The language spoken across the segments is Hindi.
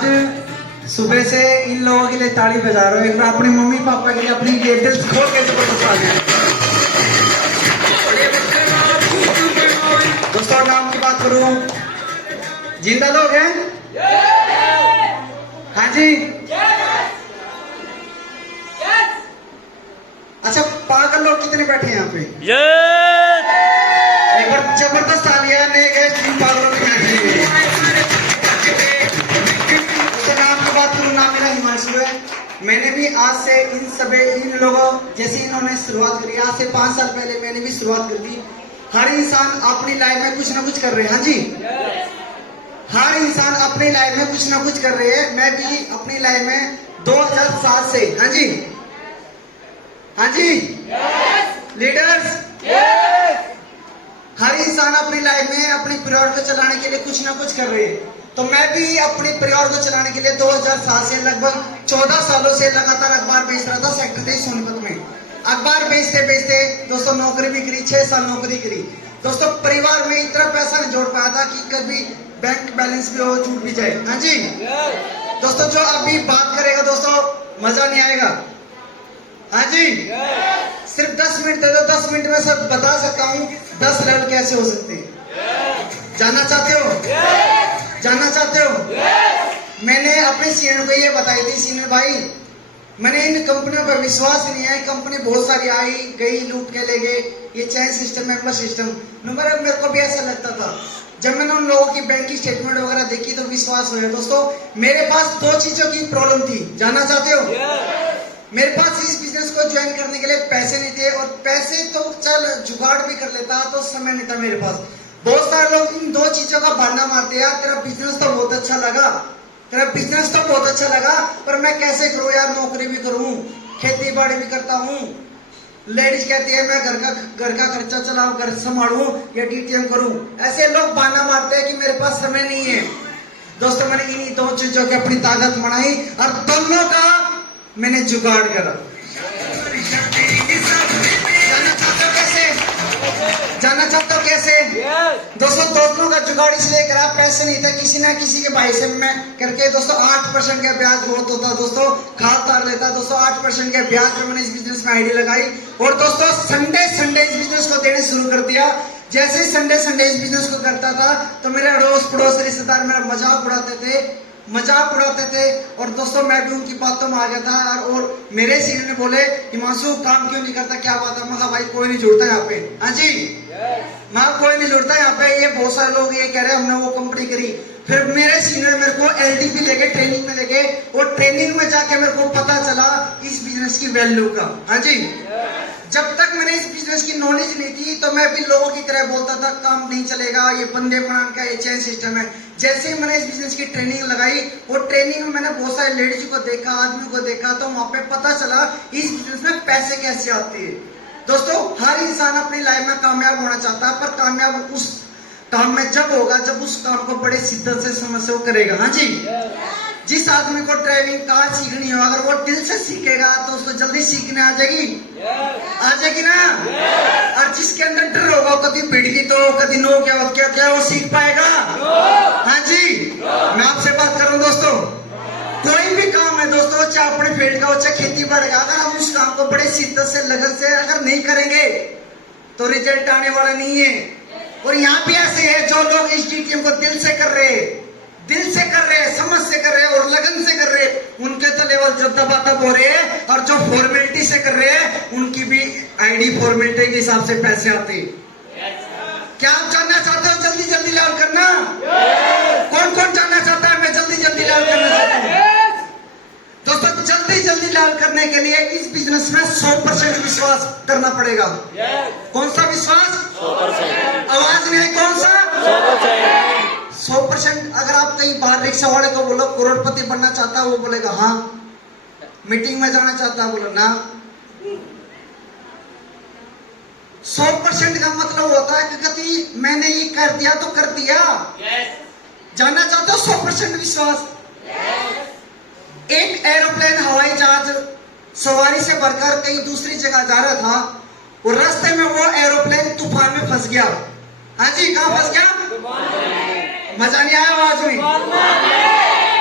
आज सुबह से इन लोगों के लिए ताली बजा रहा हूँ। एक बार अपनी मम्मी पापा के लिए अपनी ये दिल खोल के जबरदस्त आ गया। दोस्तों नाम की बात करूं, जिंदा लोग हैं? हाँ जी। अच्छा पागल लोग कितने बैठे हैं यहाँ पे? एक बार जबरदस्त तालियां नए गए तीन पागलों के यहाँ। नाम की बात करूं, नाम मेरा हिमांशु है। मैंने भी आज से इन लोगों जैसे इन्होंने शुरुआत करी, आज से 5 साल पहले मैंने भी शुरुआत कर दी। हर इंसान अपनी लाइफ में कुछ ना कुछ कर रहे हैं। हाँ जी, हर इंसान अपनी लाइफ में कुछ ना कुछ कर रहे हैं। मैं भी अपनी लाइफ में 2007 से, हाँ जी, हाँ जी लीडर्स, हर इंसान अपनी लाइफ में अपने परिवार को चलाने के लिए कुछ ना कुछ कर रहे हैं। तो मैं भी अपने परिवार को चलाने के लिए 2007 से लगभग 14 सालों से लगातार अखबार बेच रहा था सेक्टर 23 सोनीपत में। अखबार बेचते बेचते दोस्तों नौकरी भी करी, 6 साल नौकरी करी। दोस्तों परिवार में इतना पैसा नहीं जोड़ पाया था कि कभी बैंक बैलेंस भी हो, छूट भी जाए। हाँ जी दोस्तों, जो अभी बात करेगा दोस्तों मजा नहीं आएगा। हाँ जी, सिर्फ 10 मिनट दे दो, 10 मिनट में सब बता सकता हूँ 10 लेवल कैसे हो सकते हैं। जानना चाहते हो? जानना चाहते हो? मैंने अपने सीनियर को ये बताई थी, सीनियर भाई मैंने इन कंपनियों पर विश्वास नहीं है। कंपनी बहुत सारी आई गई, लूट के ले गए, ये चेन सिस्टम, मेंबर सिस्टम। मेरे को भी ऐसा लगता था। जब मैंने उन लोगों की बैंक की स्टेटमेंट वगैरह देखी तो विश्वास हुआ। दोस्तों मेरे पास 2 चीजों की प्रॉब्लम थी। जानना चाहते हो? मेरे पास इस बिजनेस को ज्वाइन करने के लिए पैसे नहीं थे, और पैसे तो चल जुगाड़ भी कर लेता तो समय नहीं था मेरे पास। बहुत सारे लोग इन 2 चीजों का बहाना मारते हैं, यार तेरा बिजनेस तो बहुत अच्छा लगा, तेरा बिजनेस तो बहुत अच्छा लगा, पर मैं कैसे करूं यार, नौकरी भी करूं, खेती बाड़ी भी करता हूं। लेडीज कहती है मैं घर का खर्चा चलाऊं, घर संभालूं या डीटीएम करूं। ऐसे लोग बहाना मारते हैं कि मेरे पास समय नहीं है। दोस्तों मैंने इन्हीं 2 चीजों की अपनी ताकत बनाई और दोनों का मैंने जुगाड़ करा। जानना चाहते हो कैसे? दोस्तों दोस्तों का जुगाड़ इसलिए करा, पैसे नहीं था, किसी ना किसी के भाई से मैं करके दोस्तों 8% का ब्याज बहुत होता दोस्तों, खाद तार लेता दोस्तों। 8% के ब्याज पर मैंने इस बिजनेस में आईडी लगाई, और दोस्तों संडे इस बिजनेस को देने शुरू कर दिया। जैसे ही संडे इस बिजनेस को करता था तो मेरे अड़ोस पड़ोस रिश्तेदार मेरा मजाक उड़ाते थे, और दोस्तों मैं भी उनकी बातों में आ गया था। और मेरे सीनियर ने बोले हिमांशु काम क्यों नहीं करता, क्या बात है? मैं कहा भाई कोई नहीं जुड़ता यहाँ पे। हाँ जी, मैं कोई नहीं जुड़ता यहाँ पे। ये बहुत सारे लोग ये कह रहे हैं हमने वो कंपनी करी। फिर मेरे सीनियर मेरे को एलडीपी लेके ट्रेनिंग में लेके, और ट्रेनिंग में जाके मेरे को पता चला इस बिजनेस की वैल्यू का। हाँ जी, जब तक मैंने इस बिजनेस की नॉलेज नहीं थी तो मैं भी लोगों की तरह बोलता था काम नहीं चलेगा, ये बंदे बनाने का ये चेन सिस्टम है। जैसे ही मैंने इस बिजनेस की ट्रेनिंग लगाई, और ट्रेनिंग में मैंने बहुत सारे लेडीज को देखा, आदमी को देखा, तो वहां पे पता चला इस बिजनेस में पैसे कैसे आते हैं। दोस्तों हर इंसान अपनी लाइफ में कामयाब होना चाहता है, पर कामयाब उस काम में जब होगा जब उस काम को बड़े शिद्दत से समझ से वो करेगा। हाँ जी, जिस आदमी को ड्राइविंग कार सीखनी हो, अगर वो दिल से सीखेगा तो उसको जल्दी सीखने आ जाएगी ना। और जिसके अंदर डर होगा, कभी भिड़की तो कभी नो क्या वो सीख पाएगा? हाँ जी, मैं आपसे बात कर रहा हूँ दोस्तों, कोई भी काम है दोस्तों, चाहे अपने फील्ड का हो चाहे खेती बाड़ी का, अगर हम उस काम को बड़े शिद्दत से लगन से अगर नहीं करेंगे तो रिजल्ट आने वाला नहीं है। और यहाँ भी ऐसे है जो लोग इस डीटीएम को दिल से कर रहे हैं, समझ से कर रहे हैं और लगन से कर रहे हैं, उनके तो लेवल जब दबातब हो रहे हैं। और जो फॉर्मेलिटी से कर रहे हैं उनकी भी आईडी फॉर्मेलिटी के हिसाब से पैसे आते हैं। क्या आप जानना चाहते हो जल्दी लेवल करना? कौन जानना चाहता है मैं जल्दी लेवल करना चाहता हूँ? दोस्तों जल्दी लेवल करने के लिए इस बिजनेस में 100% विश्वास करना पड़ेगा। कौन सा विश्वास? 100%। आवाज नहीं आई, कौन सा? 100%। अगर आप कहीं बाहर रिक्शा वाले को बोलो करोड़पति बनना चाहता है, वो बोलेगा हाँ। मीटिंग में जाना चाहता है, बोलो ना। 100% का मतलब होता है कि कभी मैंने ये कर दिया तो कर दिया। जानना चाहते हो 100% विश्वास? एक एरोप्लेन हवाई जहाज सवारी से भरकर कहीं दूसरी जगह जा रहा था, और रास्ते में वो एरोप्लेन तूफान में फंस गया। हाँ जी, कहाँ फंस गया? मजा नहीं आया आवाज में?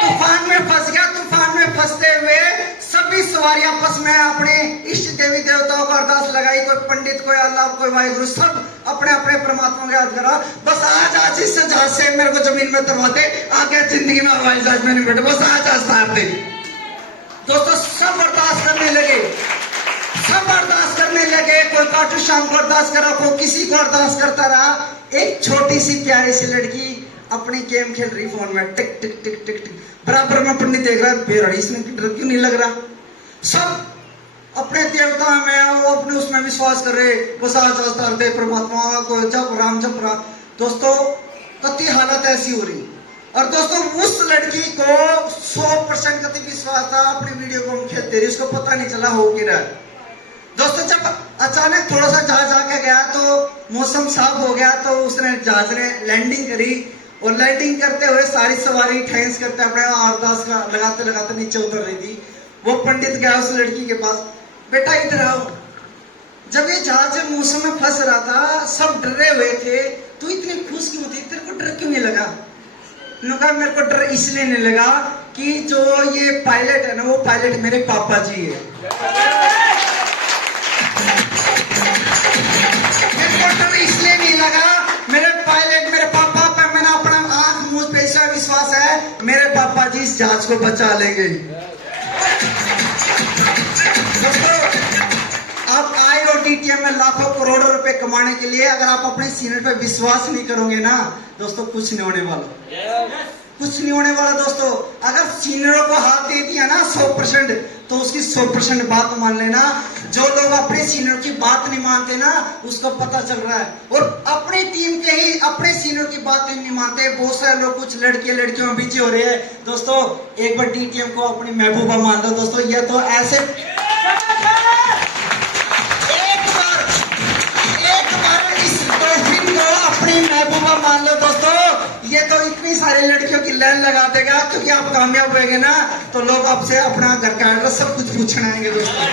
तूफान में फंस गया। तूफान में फंसते हुए सभी सवारी आपस में अपने इष्ट देवी देवताओं को अरदास लगाई। कोई पंडित, कोई अल्लाह, कोई वाहिगुरु, सब अपने अपने परमात्मा को याद करा। बस आज इस जहाज से मेरे को जमीन में उतरवा दे, आगे जिंदगी में हवाई जहाज में नहीं बैठे, बस आज तार दे। दोस्तों सब अरदास करने लगे, सब अरदास करने लगे। कोई काटू शाम को अरदास करा, कोई किसी को अरदास करता रहा। एक छोटी सी प्यारी सी लड़की अपनी गेम खेल रही फोन में, टिक टिक टिक टिक टिक। बराबर में पंडित देख रहा है, बेरड़ी इसमें डर क्यों नहीं लग रहा। सब अपने देवता में वो अपने उसमें विश्वास कर रहे, बस आज तार दे परमात्मा को, जप राम जप राम। दोस्तों कति हालत ऐसी हो रही। और दोस्तों उस लड़की को 100% कति विश्वास था। अपनी वीडियो को हम खेलते रही, उसको पता नहीं चला हो कि रहा। दोस्तों जब अचानक थोड़ा सा जहाज आके गया तो मौसम साफ हो गया, तो उसने जहाज ने लैंडिंग करी। और लैंडिंग करते हुए सारी सवारी थैंक्स करते अपने अरदास का लगाते लगाते नीचे उतर रही थी। वो पंडित गया उस लड़की के पास, बेटा इधर आओ। जब ये जहाज मौसम में फंस रहा था, सब डरे हुए थे, तू इतनी खुश क्यों थी, तेरे को डर क्यों नहीं लगा? कहा मेरे को डर इसलिए नहीं लगा कि जो ये पायलट है ना, वो पायलट मेरे पापा जी है। मेरे को डर इसलिए नहीं लगा, मेरे पायलट मेरे पापा पे मैंने अपना आंख मुझ पे ऐसा विश्वास है, मेरे पापा जी इस जहाज को बचा लेंगे। दोस्तों आप IOTTM में लाखों करोड़ों रुपए कमाने के लिए अगर आप अपने सीनियर पे विश्वास नहीं करोगे ना दोस्तों, कुछ नहीं होने वाला, कुछ नहीं होने वाला। दोस्तों अगर सीनियरों को हाथ दे दिया ना 100%, तो उसकी 100% बात मान लेना। जो लोग अपने सीनियर की बात नहीं मानते ना, उसको पता चल रहा है। और अपनी टीम के ही अपने सीनियर की बात नहीं मानते। बहुत सारे लोग, कुछ लड़के लड़कियों में बिजी हो रहे हैं। दोस्तों एक बार DTM को अपनी महबूबा मान दो। दोस्तों ये तो ऐसे एक बार इस डॉल्फिन को अपनी महबूबा मान लो। दोस्तों ये तो इतनी सारी लड़कियों की लाइन लगा देगा, क्योंकि आप कामयाब होंगे ना तो लोग आपसे अपना घर का एड्रेस सब कुछ पूछने आएंगे। दोस्तों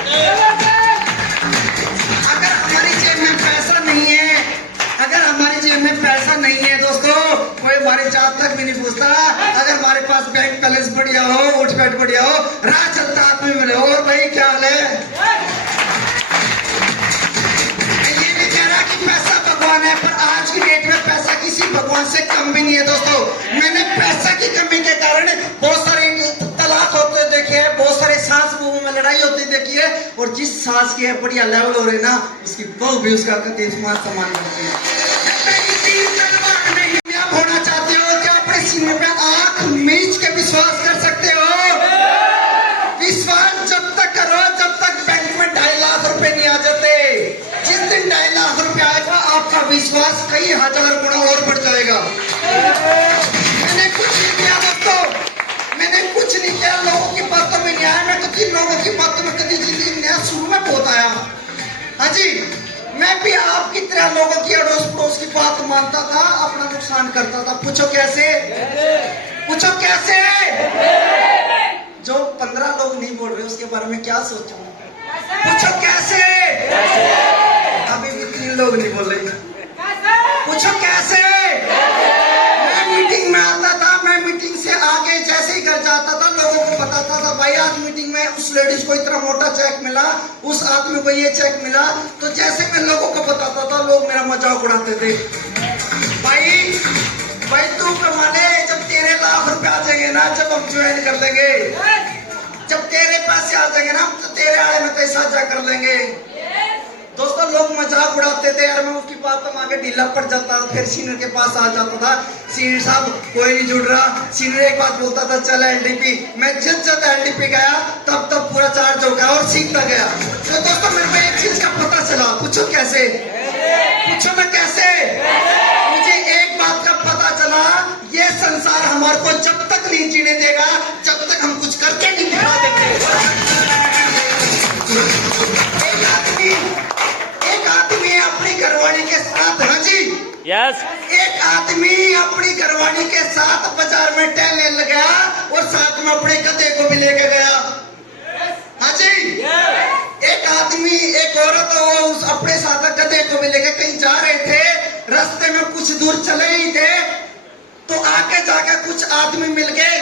अगर हमारी जेब में पैसा नहीं है, अगर हमारी जेब में पैसा नहीं है दोस्तों, कोई हमारे जात तक भी नहीं पूछता। अगर हमारे पास बैंक बैलेंस बढ़िया हो, उठ बैठ बढ़िया हो, राह चलता आदमी मिले, और भाई क्या हाल है। पैसा भगवान है, पर आज की डेट में पैसा किसी भगवान से कम भी नहीं है। दोस्तों मैंने पैसा की कमी के कारण बहुत सारे तलाक होते देखे हैं, बहुत सारे सास बहू में लड़ाई होती देखी है। और जिस सास की है बढ़िया लेवल हो रही ना, उसकी बहू भी उसका मान सम्मान करती है। कामयाब होना चाहते हो क्या अपने सीने पे आंख मीच के विश्वास कर सकते हो? विश्वास जब तक करो जब तक बैंक में 2.5 लाख रुपए नहीं आ जाते। जिस दिन 2.5 लाख रुपए आएगा, आपका विश्वास कई हजार गुना और बढ़ जाएगा। मैंने कुछ नहीं किया दोस्तों, मैंने कुछ नहीं किया, लोगों की बातों में नहीं आया। मैं तो 3 लोगों की बातों में कभी जिंदगी में नया शुरू में बहुत आया। हाँ जी, मैं भी आपकी तरह लोगों की अड़ोस पड़ोस की बात मानता था, अपना नुकसान करता था। पूछो कैसे, पूछो कैसे? जो 15 लोग नहीं बोल रहे उसके बारे में क्या सोचूं? पूछो कैसे? अभी भी 3 लोग नहीं बोल रहे। पूछो कैसे? मैं मीटिंग में आता था, मैं मीटिंग से आगे जैसे ही घर जाता था, लोगों को बताता था भाई आज मीटिंग में उस लेडीज को इतना मोटा चेक मिला, उस आदमी को ये चेक मिला। तो जैसे मैं लोगों को बताता था, लोग मेरा मजाक उड़ाते थे। भाई तू कमा ले, जब तेरे लाख रुपए आ जाएंगे ना, जब हम ज्वाइन कर लेंगे, जब तेरे पैसे आ जाएंगे ना, तो तेरे आड़े में पैसा जा कर लेंगे। दोस्तों लोग मजाक उड़ाते थे यार, मैं उसकी बात में आगे ढीला पड़ जाता, फिर सीनियर के पास आ जाता था। सीनियर साहब कोई नहीं जुड़ रहा, सीनियर एक बात बोलता था चल LDP। मैं जब LDP गया तब पूरा चार्ज हो गया और सीखता गया। तो दोस्तों मेरे को एक चीज का पता चला। पूछो कैसे? पूछो मैं कैसे? मुझे एक बात का पता चला, ये संसार हमारे को जब तक नहीं जीने देगा, जब तक हम कुछ करके नहीं दिखा देते। एक आदमी अपनी घरवाली के साथ, हाँ जी यस, एक आदमी अपनी घरवाली के साथ बाजार में टहलने लगा और साथ में अपने गधे को भी लेके गया। हाँ जी, एक आदमी एक औरत उस अपने साथ गधे को भी लेके कहीं जा रहे थे। रास्ते में कुछ दूर चले ही थे तो आगे जाकर कुछ आदमी मिल गए।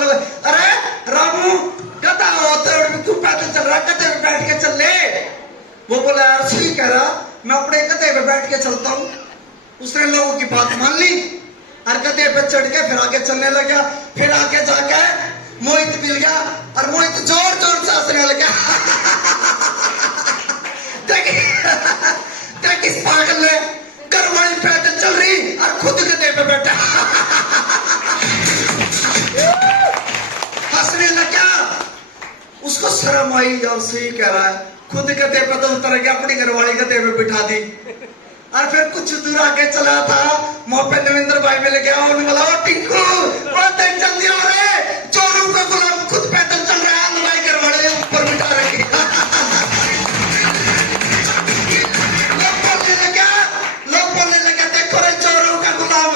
पागल हो गए। अरे रामू गधा होते तू पैदल चल रहा, गधे पे बैठ के चल ले। वो बोला यार सही कह रहा, मैं अपने गधे पे बैठ के चलता हूँ। उसने लोगों की बात मान ली और गधे पे चढ़ के फिर आगे चलने लगा। फिर आगे जाके मोहित मिल गया और मोहित जोर जोर से हंसने लगा। देख इस पागल ने घरवाली पैदल चल रही और खुद गधे पे बैठा हंसने लगा। उसको शर्म आई और सही कह रहा है, खुद गधे पे तो उतर गया, अपनी घरवाली गधे पे बिठा दी। और फिर कुछ दूर आगे चला था, वहां पे नरेंद्र भाई मिल गया। उन्होंने बोला ओ टिंकू जल्दी हो रहे, चोरों का गुलाम खुद पैदल चल रहा है, हलवाई घरवाले ऊपर बिठा रखे। लोग बोलने लगे देखो रे चोरों का गुलाम,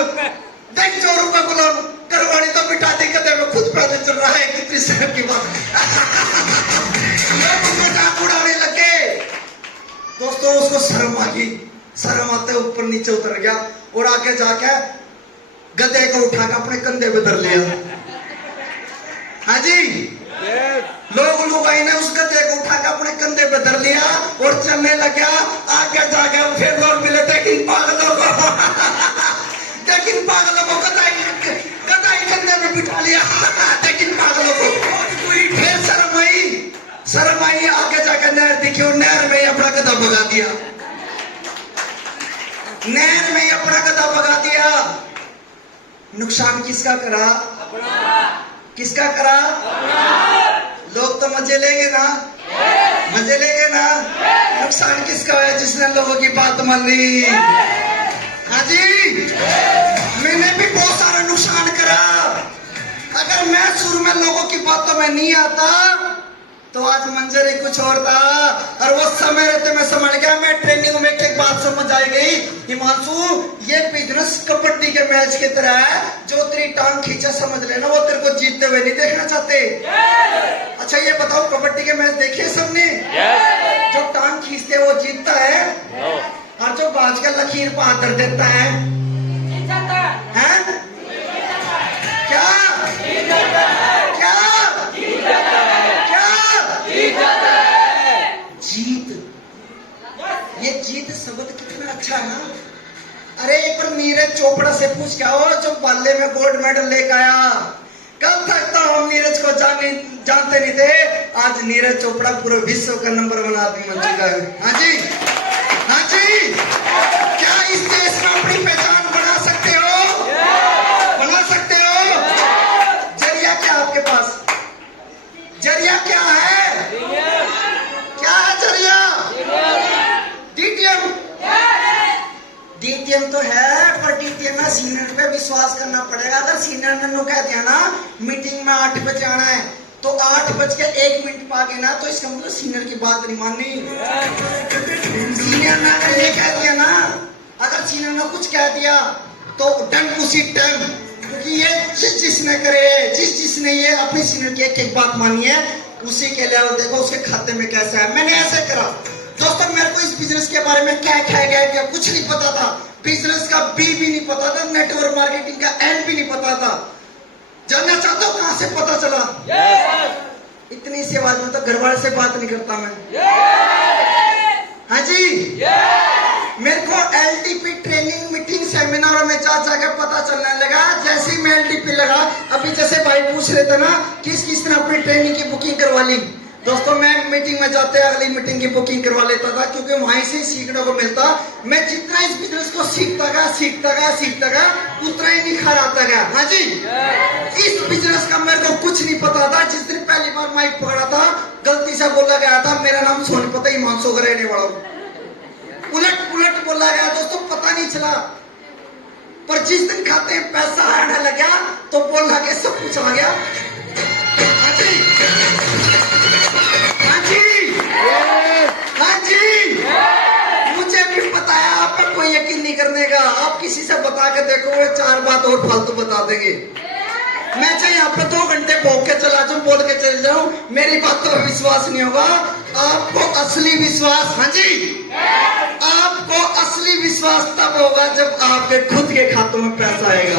देख चोरों का गुलाम, घरवाली तो बिठा दी गधे में, खुद पैदल चल रहा है। कितनी शर्म की बात। लोग मजाक उड़ाने लगे। दोस्तों उसको शर्म आ गई, शर्म आते ऊपर नीचे उतर गया और आगे जाके गधे को उठा के अपने कंधे पे धर लिया। हाँ जी लोग ने उस गधे को उठा के अपने कंधे पे धर लिया और चलने लगा। आगे जाके फिर लोग मिले, लेकिन पागलों को गधा ही कंधे पे बिठा लिया। लेकिन पागलों को फिर शर्म आई। आगे जाकर नहर दिखी और नहर में ही अपना गधा भगा दिया। नहर में ही अपना गधा भगा दिया। नुकसान किसका करा? किसका करा? लोग तो मजे लेंगे ना, मजे लेंगे ना। नुकसान किसका है? जिसने लोगों की बात मान ली। हाँ जी मैंने भी बहुत सारा नुकसान करा। अगर मैं शुरू में लोगों की बातों में नहीं आता तो आज मंजर ही कुछ और था। और वो समय रहते मैं समझ गया। मैं ट्रेनिंग में एक बात समझ आई गई, हिमांशु ये बिजनेस कबड्डी के मैच की तरह है। जो तेरी टांग खींचा समझ लेना, वो तेरे को जीतते हुए नहीं देखना चाहते। अच्छा ये बताओ कबड्डी के मैच देखे सबने? जो टांग खींचते वो जीतता है और जो बाज का लकीर पे हाथ धर देता है क्या जीत। ये जीत शब्द कितना अच्छा है ना। अरे एक बार नीरज चोपड़ा से पूछ के आओ जो बाले में गोल्ड मेडल लेकर आया। कल तक तो हम नीरज को जानते नहीं थे, आज नीरज चोपड़ा पूरे विश्व का नंबर 1 आदमी बन चुका है। हाँ जी हाँ जी क्या इस देश में अपनी पहचान बना सकते हो? बना सकते हो। जरिया क्या आपके पास? जरिया क्या है? क्या है जरिया? डीटीएम। डीटीएम तो है पर डीटीएम में सीनियर पे विश्वास करना पड़ेगा। अगर सीनियर ने कह दिया ना मीटिंग में 8 बजे आना है तो 8:01 पाके ना, तो इसका मतलब सीनियर की बात नहीं माननी। सीनियर ने अगर ये कह दिया ना, अगर सीनियर ने कुछ कह दिया तो डन उसी टाइम, क्योंकि ये जिसने करे, जिसने ये अपनी सीनियर की एक बात मानी है उसी के लिए देखो उसके खाते में कैसा है। मैंने ऐसे करा दोस्तों, मेरे को इस बिजनेस के बारे में क्या क्या कुछ नहीं पता था। बिजनेस का बी भी नहीं पता था, नेटवर्क मार्केटिंग का एन भी नहीं पता था। जानना चाहते हो कहां से पता चला? इतनी सी आवाज में तो घर वाले से बात नहीं करता मैं। हाँ जी मेरे को एलडीपी ट्रेनिंग मीटिंग सेमिनारों में जा जाकर पता चलने लगा। जैसे ही मैं एलडीपी लगा, अभी जैसे भाई पूछ रहे थे ना किस ने अपनी ट्रेनिंग की बुकिंग करवा ली। दोस्तों मैं मीटिंग में जाते अगली मीटिंग की बुकिंग करवा लेता था, क्योंकि वहीं से सीखने को मिलता। मैं जितना इस बिजनेस को सीखता गया उतना ही निखार आता गया। हाँ जी इस बिजनेस का मेरे को कुछ नहीं पता था। जिस दिन पहली बार माइक पकड़ा था गलती से बोला गया था मेरा नाम सोनीपत हिमांशु का रहने वाला हूँ। उलट बोला गया दोस्तों, पता नहीं चला। पर जिस दिन खाते में पैसा आने लगा तो बोलना के सब कुछ आ गया। हाँ जी हाँ जी हाँ जी मुझे भी पता है, आप पर कोई यकीन नहीं करने का। आप किसी से बता के देखो, वो 4 बात और फालतू बता देंगे। मैं चाहे यहाँ पे 2 घंटे भोग के चला जाऊं, बोल के चल जाऊं, मेरी बातों पर विश्वास नहीं होगा। आपको असली विश्वास, हाँ जी आपको असली विश्वास तब होगा जब आपके खुद के खातों में पैसा आएगा।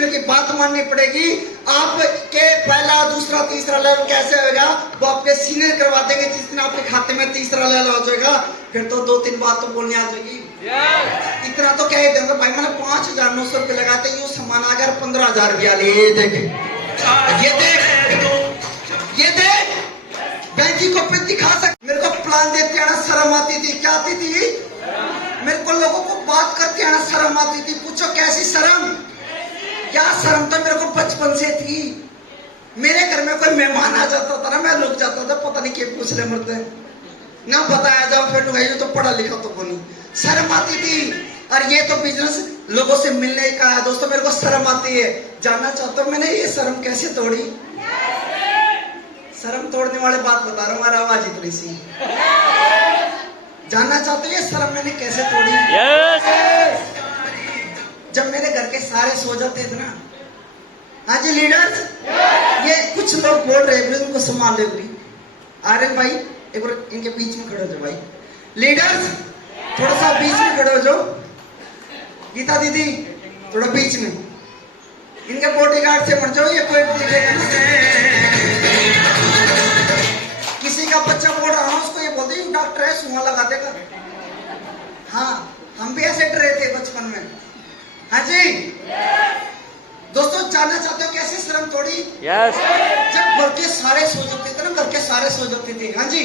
सीनियर की बात माननी पड़ेगी। आपके पहला दूसरा तीसरा लेवल कैसे होगा वो आपके सीनियर करवा देंगे। जिस दिन आपके खाते में तीसरा लेवल हो जाएगा फिर तो 2-3 बात तो बोलने आ जाएगी। इतना तो कह ही देंगे भाई मैंने 5,900 रुपये लगाते यूं सामान आ गया 15,000 रुपया ले देखे ये देख बैंक को पे दिखा सकते। मेरे को प्लान देते आना शर्म आती थी। क्या आती थी? मेरे को लोगों को बात करके आना शर्म आती थी। पूछो कैसी शर्म? क्या शर्म तो मेरे को बचपन से थी। मेरे घर में कोई मेहमान आ जाता था ना मैं लुक जाता था पता नहीं क्या पूछ रहे मरते ना बताया जाओ फिर लुगाई तो पढ़ा लिखा तो को नहीं शर्म आती थी। और ये तो बिजनेस लोगों से मिलने का है दोस्तों। मेरे को शर्म आती है। जानना चाहते हो मैंने ये शर्म कैसे तोड़ी? शर्म तोड़ने वाले बात बता रहा हूँ। हमारी आवाज इतनी सी जानना चाहते हो ये शर्म मैंने कैसे तोड़ी? जब मेरे घर के सारे सो जाते थे ना। हाँ जी लीडर्स ये कुछ लोग बोल रहे हैं उनको संभाल ले। आर्यन भाई एक बार इनके बीच में खड़े हो जाओ भाई। लीडर्स थोड़ा सा बीच में खड़े हो जाओ। गीता दीदी थोड़ा बीच में। इनके बॉडीगार्ड से मर जाओ। ये कोई किसी का बच्चा बोल रहा हूँ उसको ये बोलते डॉक्टर है सुहा लगा देगा। हाँ हम भी ऐसे डरे थे बचपन में। हाँ जी दोस्तों जानना चाहते हो कैसे शर्म तोड़ी? जब घर के सारे सो जाते थे ना घर के सारे सो जाते थे। हाँ जी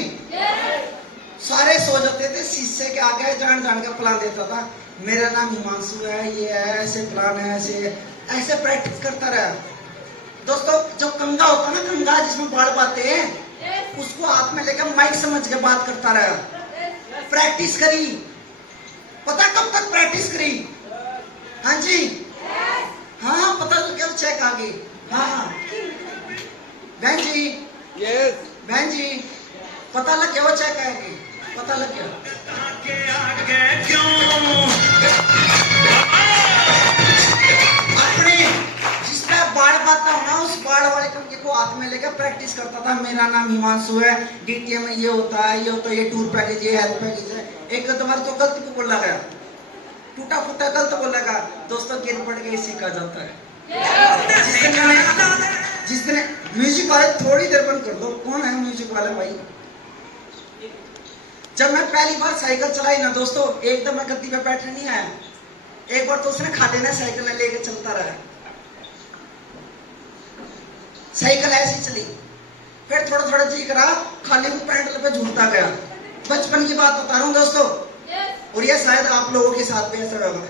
सारे सो जाते थे शीशे के आगे जान जान के प्लान देता था। मेरा नाम हिमांशु है ये है ऐसे प्लान है ऐसे प्रैक्टिस करता रहा। दोस्तों जो कंगा होता ना कंगा जिसमें बाढ़ पाते हैं उसको हाथ में लेकर माइक समझ के बात करता रहा। प्रैक्टिस करी। पता कब तक प्रैक्टिस करी? हाँ जी हाँ पता लग गया चेक आ गई। हाँ बहन जी बहन जी पता लग गया वो चेक आएगी। पता लग गया अपने जिसका बाढ़ पाता हो ना उस बाढ़ वाले कंपनी को हाथ में लेकर प्रैक्टिस करता था। मेरा नाम हिमांशु है डीटीएम में ये होता है ये होता है ये टूर पैकेज ये हेल्थ पैकेज है। एक तुम्हारे तो गलत भी बोला गया टूटा फूटा गलत बोला गया। दोस्तों गिर पड़ के सीखा जाता है। जिस दिन म्यूजिक वाले थोड़ी देर बंद कर दो। कौन है म्यूजिक वाला भाई? जब मैं पहली बार साइकिल चलाई ना दोस्तों एकदम मैं गद्दी पे बैठने नहीं आया। एक बार तो उसने खाते ने साइकिल लेके चलता रहा। साइकिल ऐसी चली फिर थोड़ा थोड़ा जी करा खाली पैंडल पे झूलता गया। बचपन की बात बता रहा हूँ दोस्तों और ये शायद आप लोगों के साथ भी ऐसा होगा।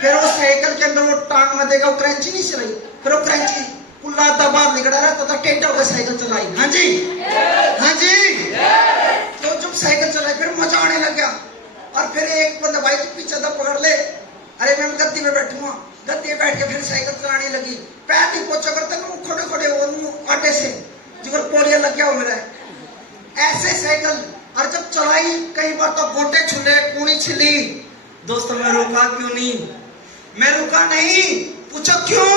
फिर वो साइकिल के अंदर वो टांग में देगा वो क्रंची नहीं चलाई। फिर वो क्रंची कुल्ला दबा निकला रहता था टेढ़ा होकर साइकिल चलाई। हाँ जी हाँ जी तो जब साइकिल चलाई फिर मजा आने लग गया। और फिर एक बंदा भाई तो पीछे दब पकड़ ले। अरे मैं गद्दी में बैठूंगा। गद्दी में बैठ के फिर साइकिल चलाने लगी। पैर नहीं पोछा करते खोटे खोटे आटे से जिगर पोलिया लग गया हो मेरा ऐसे साइकिल। और जब चलाई कई बार तो गोटे छुले कूनी छिली। दोस्तों मैं रुका क्यों नहीं? मैं रुका नहीं। पूछो क्यों?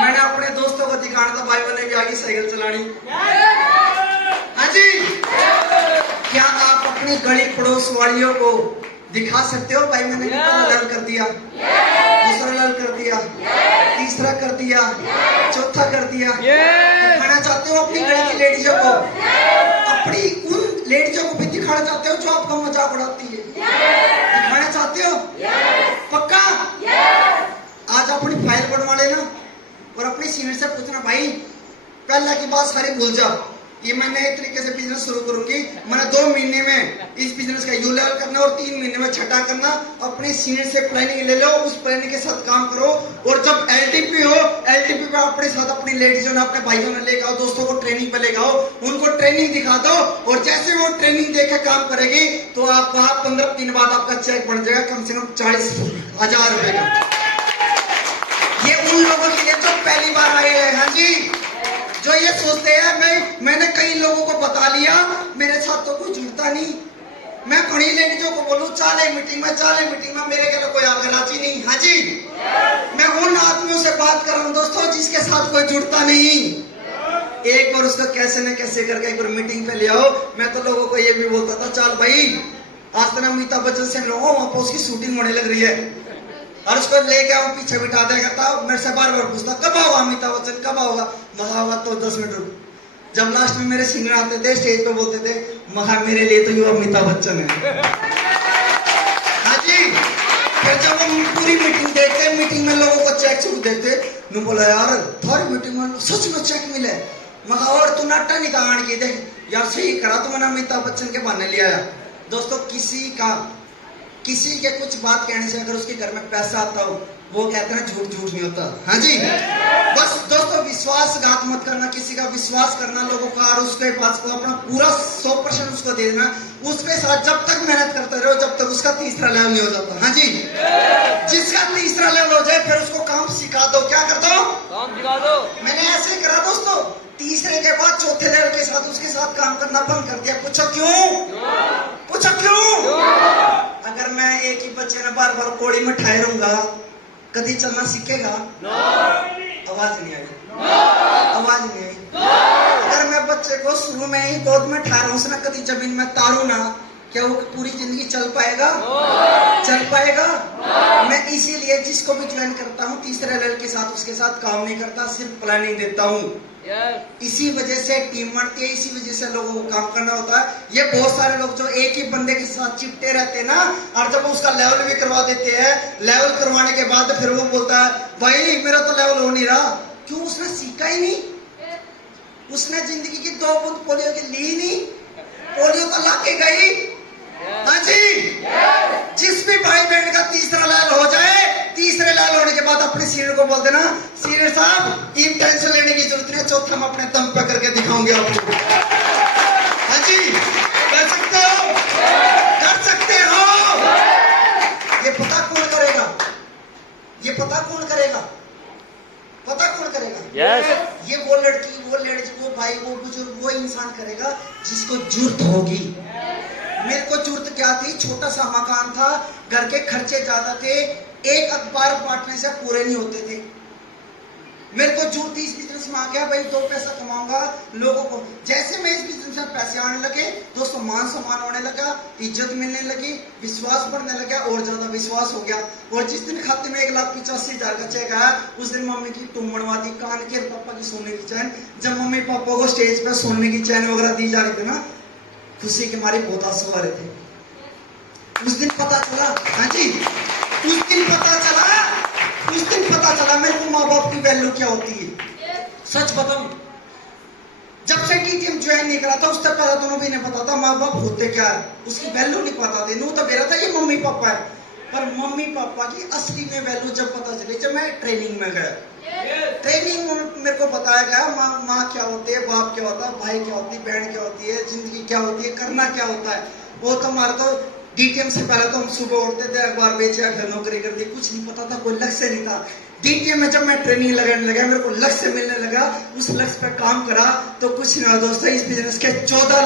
मैंने अपने दोस्तों को दिखाना था भाई मैंने भी आगे साइकिल चलानी। हाँ जी क्या आप अपनी गली पड़ोस वालियों को दिखा सकते हो भाई मैंने लल कर दिया दूसरा लल कर दिया तीसरा कर दिया चौथा कर दिया। दिखाना चाहते हो अपनी गली की लेडीजों को अपनी उन लेडीजों को भी दिखाना चाहते हो जो आपका मजाक उड़ाती है? दिखाना चाहते हो? पक्का? आज अपनी फाइल बनवा लेना और अपने सीनियर से पूछना भाई पहला की बात सारी भूल जाओ। ये मैं नए तरीके से बिजनेस शुरू करूंगी। मैंने 2 महीने में इस बिजनेस का यू लेवल करना और 3 महीने में छठा करना। अपने सीनियर से प्लानिंग ले लो उस प्लानिंग के साथ काम करो। और जब एलटीपी हो एलटीपी पे अपने साथ अपनी लेडीजों ने अपने भाइयों ने लेकर आओ दोस्तों को ट्रेनिंग पे लेकर आओ उनको ट्रेनिंग दिखा दो। और जैसे वो ट्रेनिंग देकर काम करेगी तो आप वहां 15 दिन बाद आपका चेक बन जाएगा कम से कम 40,000 रुपए का। ये उन लोगों के लिए जो पहली बार आए हैं। हाँ जी जो ये सोचते हैं मैंने कई लोगों को बता लिया मेरे साथ तो कोई जुड़ता नहीं। मैं बड़ी लेडीजों को बोलूं चाले मीटिंग में मेरे के लिए कोई आगलाची नहीं। हाँ जी मैं उन आदमियों से बात कर रहा हूँ दोस्तों जिसके साथ कोई जुड़ता नहीं। एक बार उसका कैसे न कैसे करके एक बार मीटिंग पे ले आओ। मैं तो लोगों को ये भी बोलता था चल भाई आज तो ना अमिताभ बच्चन से मिलो वहां पर उसकी शूटिंग होने लग रही है। और उसको लेके आऊं पीछे बिठा दिया करता, मेरे से बार बार पूछता कब आओगा अमिताभ बच्चन, कब आओगा। महा होगा तो 10 मिनट रुक। जब लास्ट में मेरे सीनियर आते थे स्टेज पे बोलते थे महा मेरे लिए तो ये अमिताभ बच्चन है। हाँ जी। फिर जब हम पूरी मीटिंग देखते, मीटिंग में लोगों को चेक चुक देते, मैं बोला यार थारी मीटिंग में सच में चेक मिले। महा और तू नाटा नहीं था आन की देख यार, सही करा तो मैंने अमिताभ बच्चन के बहाने लिया है। दोस्तों किसी के कुछ बात कहने से अगर उसके घर में पैसा आता हो, वो कहते हैं झूठ झूठ नहीं होता। हाँ जी। बस दोस्तों विश्वासघात मत करना, किसी का विश्वास करना लोगों का, और उसके पास को अपना पूरा 100% उसको दे देना। उसके साथ जब तक मेहनत करते रहो जब तक उसका तीसरा लेवल नहीं हो जाता। हाँ जी। जिसका तीसरा लेवल हो जाए फिर उसको काम सिखा दो। क्या कर दो? काम सिखा दो। मैंने ऐसे ही करा दोस्तों, तीसरे के बाद चौथे लेवल के साथ उसके साथ काम करना बंद कर दिया। पूछो क्यों? पूछो क्यों? अगर मैं एक ही बच्चे ने बार बार कोड़ी में ठहरूंगा कभी चलना सीखेगा? आवाज नहीं आई। आवाज नहीं आई। अगर मैं बच्चे को शुरू में ही गोद में ठहराऊं, उसने कभी जमीन में ताड़ू ना, क्या वो पूरी जिंदगी चल पाएगा? चल पाएगा? मैं इसीलिए जिसको भी ज्वाइन करता हूँ तीसरे लेवल के साथ उसके साथ काम नहीं करता, सिर्फ प्लानिंग देता हूँ। इसी वजह से टीम बनती है, इसी वजह से लोगों को काम करना होता है। ये बहुत सारे लोग जो एक ही बंदे के साथ चिपटे रहते हैं ना, और जब उसका लेवल भी करवा देते हैं, लेवल करवाने के बाद फिर वो बोलता है भाई मेरा तो लेवल हो नहीं रहा। क्यों? उसने सीखा ही नहीं, उसने जिंदगी की 2 बूंद पोलियो की ली नहीं, पोलियो को लाके गई। हाँ जी। जिस भी भाई बहन का तीसरा लेवल हो जाए, तीसरे लेवल होने के बाद अपने सीनियर को बोल देना सीनियर साहब इन टेंशन लेने की जरूरत नहीं, चौथा हम अपने दम पे करके दिखाऊंगे आपको। हाँ जी। कर सकते हो? कर सकते हो। ये पता कौन करेगा? ये पता कौन करेगा? पता कौन करेगा? ये वो लड़की, वो लड़की, वो भाई, वो बुजुर्ग, वो इंसान करेगा जिसको जरूरत होगी। मेरे को जरूरत क्या थी? छोटा सा मकान था, घर के खर्चे ज्यादा थे, एक अखबार बांटने से पूरे नहीं होते थे। मेरे को जरूरत थी इस बिजनेस में आ गया भाई, 2 पैसा कमाऊंगा लोगों को। जैसे मैं इस बिजनेस में पैसे आने लगे दोस्तों, मान सम्मान होने लगा, इज्जत मिलने लगी, विश्वास बढ़ने लगा, और ज्यादा विश्वास हो गया। और जिस दिन खाते में 1,85,000 का चेक आया, उस दिन मम्मी की टूम बनवा दी, कान के, पापा की सोने की चैन। जब मम्मी पापा को स्टेज पे सोने की चैन वगैरह दी जा रही थी ना, खुशी के मारे बहुत आंसू आ रहे थे। उस दिन पता चला। हाँ जी। उस दिन पता चला मेरे को माँ बाप की वैल्यू क्या होती है। सच बताऊं, जब से टीटीएम ज्वाइन नहीं करा था उससे पहले दोनों भी नहीं पता था माँ बाप होते क्या है, उसकी वैल्यू नहीं पता थी। नू तो मेरा था ये मम्मी पापा है, पर मम्मी पापा की असली में वैल्यू जब पता चली जब मैं ट्रेनिंग में गया। ट्रेनिंग में मेरे को बताया गया माँ क्या होती है, बाप क्या होता है, भाई क्या होती है, बहन क्या होती है, जिंदगी क्या होती है, करना क्या होता है। वो तो हमारा तो डीटीएम से पहले तो हम सुबह उठते थे, अखबार बेचे, फिर नौकरी करते, कुछ नहीं पता था, कोई लक्ष्य नहीं था। डीटीएम में जब मैं ट्रेनिंग लगाने लगा, मेरे को लक्ष्य मिलने लगा, उस लक्ष्य पे काम करा तो कुछ नहीं हुआ दोस्तों। इस बिजनेस के 14